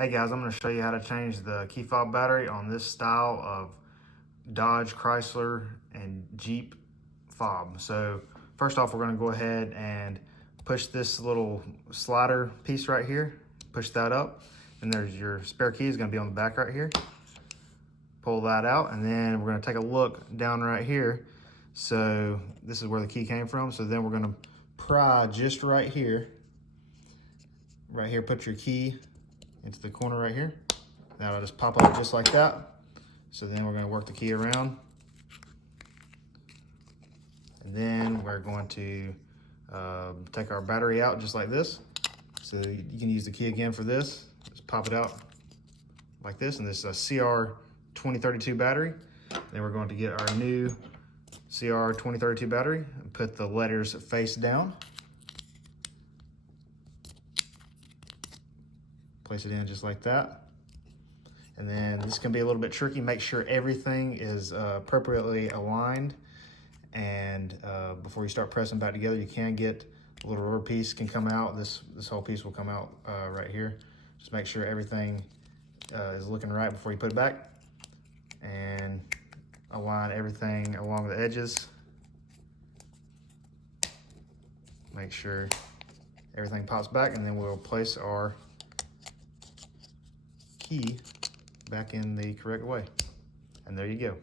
Hey guys, I'm going to show you how to change the key fob battery on this style of Dodge, Chrysler, and Jeep fob. So first off, we're going to go ahead and push this little slider piece right here. Push that up, and there's your spare key is going to be on the back right here. Pull that out, and then we're going to take a look down right here. So this is where the key came from. So then we're going to pry just right here. Right here, put your key into the corner right here. That'll just pop up just like that. So then we're going to work the key around. And then we're going to take our battery out just like this. So you can use the key again for this. Just pop it out like this. And this is a CR2032 battery. Then we're going to get our new CR2032 battery and put the letters face down. Place it in just like that. And then this can be a little bit tricky. Make sure everything is appropriately aligned. And before you start pressing back together, you can get a little rubber piece can come out. This whole piece will come out right here. Just make sure everything is looking right before you put it back. And align everything along the edges. Make sure everything pops back, and then we'll place our key back in the correct way. And there you go.